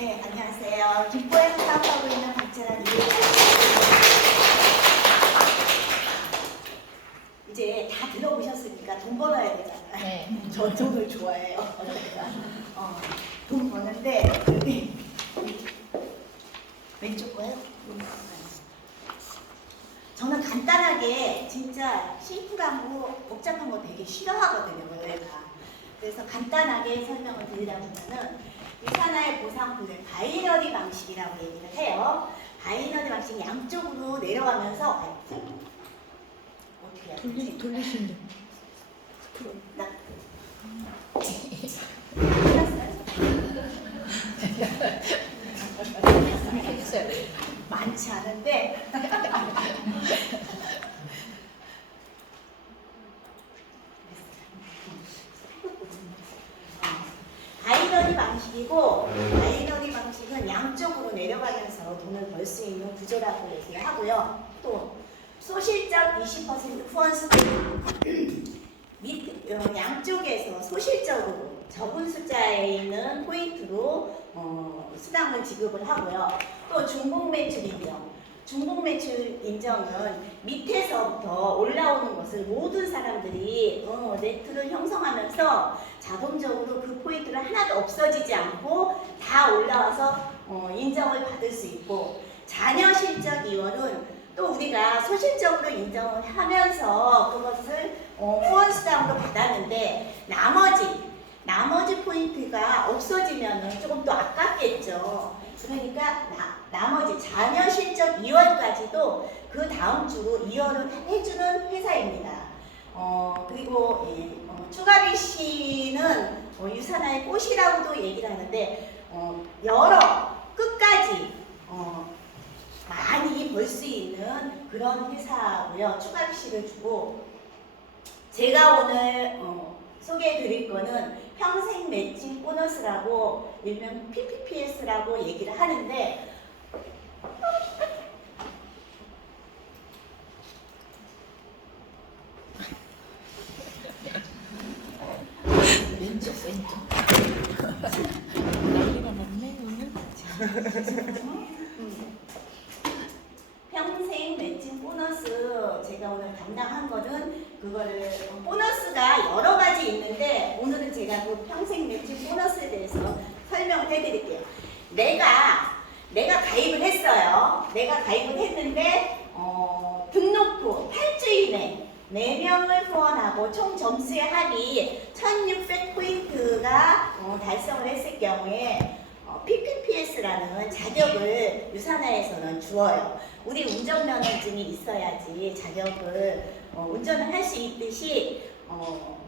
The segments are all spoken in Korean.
네, 안녕하세요. 김포에서 사업하고 있는 박재란 이 이제 다 들어보셨으니까 돈 벌어야 되잖아요. 네. 저 돈을 좋아해요. 어, 돈 버는데 여기 왼쪽 거요? 저는 간단하게 진짜 심플한 거 복잡한 거 되게 싫어하거든요 원래가 그래서 간단하게 설명을 드리자면은 유산화의 보상품을 바이너리 방식이라고 얘기를 해요 바이너리 방식 양쪽으로 내려가면서 어떻게 돌리, 되지? 돌리신다. 나. 많지 않은데 바이너리 방식이고 바이너리 방식은 양쪽으로 내려가면서 돈을 벌 수 있는 구조라고 얘기를 하고요. 또 소실적 20% 후원 스테이트 밑 어, 양쪽에서 소실적으로 적은 숫자에 있는 포인트로 어, 수당을 지급을 하고요. 또 중복 매출 인정. 중복 매출 인정은 밑에서부터 올라오는 것을 모든 사람들이 어, 네트를 형성하면서 자동적으로 그 포인트를 하나도 없어지지 않고 다 올라와서 어, 인정을 받을 수 있고 자녀 실적 이월은 또 우리가 소실적으로 인정을 하면서 그것을 어, 후원 수당으로 받았는데 나머지 나머지 포인트가 없어지면 조금 또 아깝겠죠. 그러니까 나, 나머지 자녀 실적 2월까지도 그 다음 주로 2월을 해주는 회사입니다. 어, 그리고 예, 어, 추가비 씨는 어, 유산화의 꽃이라고도 얘기를 하는데 어, 여러 끝까지 어, 많이 벌 수 있는 그런 회사고요. 추가비 씨를 주고 제가 오늘 어, 소개해 드릴 거는 평생 매칭 보너스라고 일명 PPPS라고 얘기를 하는데 왼쪽, 왼쪽. 난리가 났네, 오늘. 음, 평생 매칭 보너스 제가 오늘 담당한 거는 그거를 어, 보너스가 여러 가지 있는데 오늘은 제가 그 평생 매칭 보너스에 대해서 설명을 해드릴게요. 내가 내가 가입을 했어요. 내가 가입을 했는데 어, 등록 후 8주 이내 4명을 후원하고 총 점수의 합이 1600포인트가 어, 달성을 했을 경우에 어, PPPS라는 자격을 유산화에서는 주어요. 우리 운전면허증이 있어야지 자격을 어, 운전을 할 수 있듯이 어,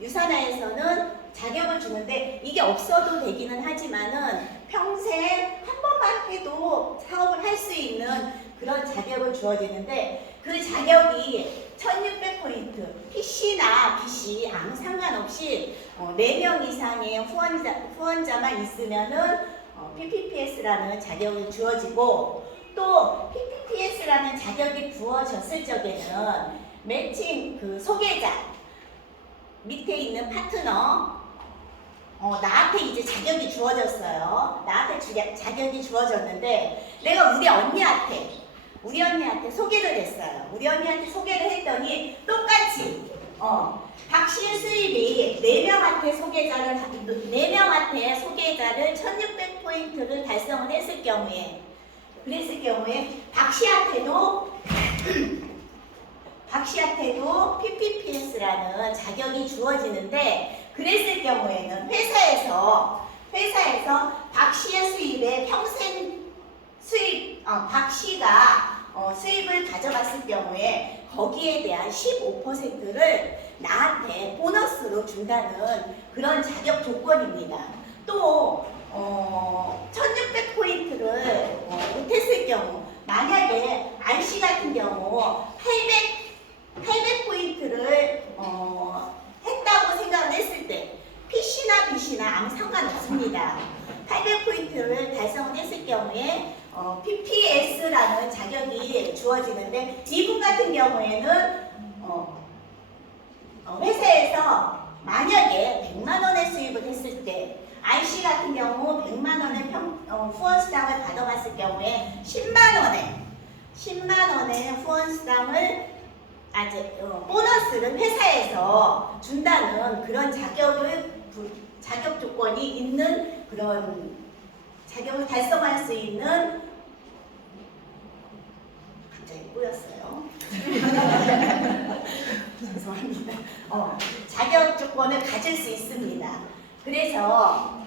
유산화에서는 자격을 주는데 이게 없어도 되기는 하지만은 평생 한 번만 해도 사업을 할 수 있는 그런 자격을 주어지는데 그 자격이 1600포인트 PC나 BC 아무 상관없이 어, 4명 이상의 후원자, 후원자만 있으면은 어, PPPS라는 자격이 주어지고 또 PPPS라는 자격이 부어졌을 적에는 매칭 그 소개자 밑에 있는 파트너 어, 나한테 이제 자격이 주어졌어요. 나한테 주자, 자격이 주어졌는데 내가 우리 언니한테 우리 언니한테 소개를 했어요. 우리 언니한테 소개를 했더니 똑같이 어, 박실 수입이 네 명한테 소개자를 하- 네 명한테 소 개자를 1,600포인트를 달성을 했을 경우에 그랬을 경우에 박 씨한테도 박 씨한테도 PPPS라는 자격이 주어지는데 그랬을 경우에는 회사에서 회사에서 박 씨의 수입에 평생 수입 어, 박 씨가 어, 수입을 가져갔을 경우에 거기에 대한 15%를 나한테 보너스로 준다는 그런 자격 조건입니다. 또 어, 1600포인트를 어, 못했을 경우 만약에 RC 같은 경우 800 800포인트를 어, 했다고 생각을 했을 때 PC나 BC나 아무 상관없습니다. 800포인트를 달성했을 경우에 어, PPS라는 자격이 주어지는데 이분 같은 경우에는 어, 어, 회사에서 만약에 100만 원의 수입을 했을 때 IC 같은 경우 100만 원의 평, 어, 후원수당을 받아봤을 경우에 10만 원에 10만 원의 후원수당을 아직 어, 보너스를 회사에서 준다는 그런 자격을 부- 자격 조건이 있는 그런 자격을 달성할 수 있는 갑자기 꼬였어요. 죄송합니다. 어, 자격 조건을 가질 수 있습니다. 그래서.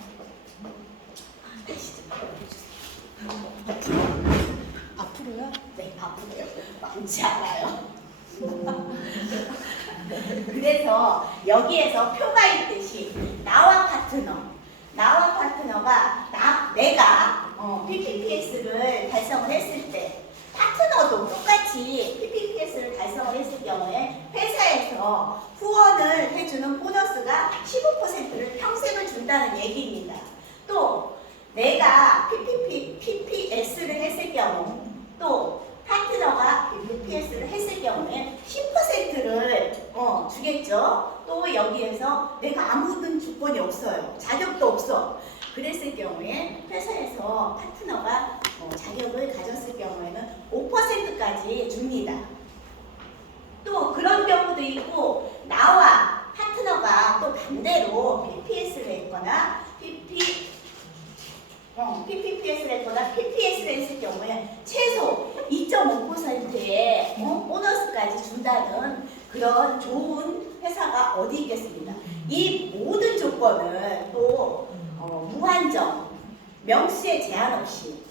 앞으로요? 네, 앞으로요. 많지 않아요. 그래서 여기에서 표가 있듯이 나와 파트너, 나와 파트너가 나 내가 어, PPPS를 달성을 했을 때 파트너도 똑같이 PPPS를 달성을 했을 경우에 회사에서 후원을 해주는 보너스가 15%를 평생을 준다는 얘기입니다. 또 내가 PPP, PPS를 했을 경우 또 파트너가 PPS를 했을 경우에 10%를 어, 주겠죠. 또 여기에서 내가 아무런 조건이 없어요. 자격도 없어. 그랬을 경우에 회사에서 파트너가 어, 자격을 가졌을 경우에는 5%까지 줍니다. 또 그런 경우도 있고 나와 파트너가 또 반대로 PPS를 했거나 PP 어, PPPS를 했거나 PPS를 했을 경우에 최소 2.5%의 어, 보너스까지 준다는 그런 좋은 회사가 어디 있겠습니다. 이 모든 조건을 또 어, 무한정, 명수에 제한 없이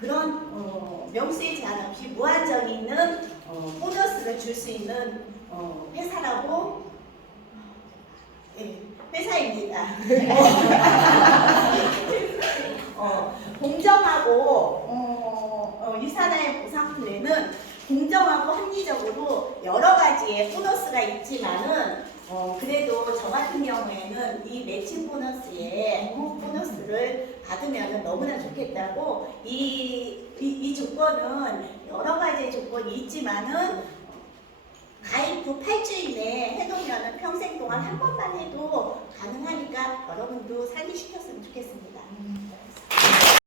그런 어, 명수에 제한 없이 무한정 있는 어, 보너스를 줄 수 있는 어, 회사라고 네, 회사입니다. 어, 공정하고 어, 어, 유산화의 보상 플랜은 공정하고 합리적으로 여러 가지의 보너스가 있지만은 어, 그래도 저 같은 경우에는 이 매칭 보너스에 어, 보너스를 받으면 너무나 좋겠다고 이, 이, 이 조건은 여러 가지의 조건이 있지만은 가입 후 8주 이내에 해놓으면 평생 동안 한 번만 해도 가능하니까 여러분도 상기시켰으면 좋겠습니다.